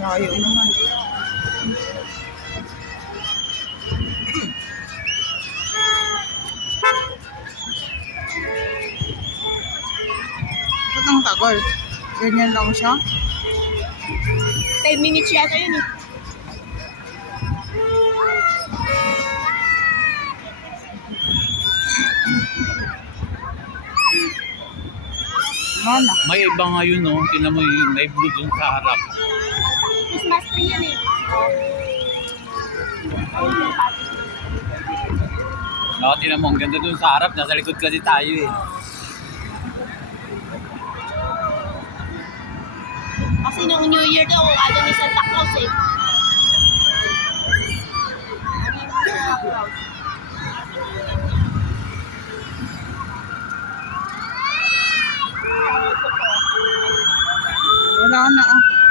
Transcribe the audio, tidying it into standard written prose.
Layo naman. Ba't ang tagal? Ganyan lang siya? 10 minutes yata yun eh. Mana? May iba nga yun, no? Tinan mo yung may blue dun sa harap. Christmas tree yan eh. No, tinan mo, ang ganda dun sa harap. Nasa likod kasi tayo eh. Kasi nung New Year daw, ano ni Santa Claus eh. Wala na ah.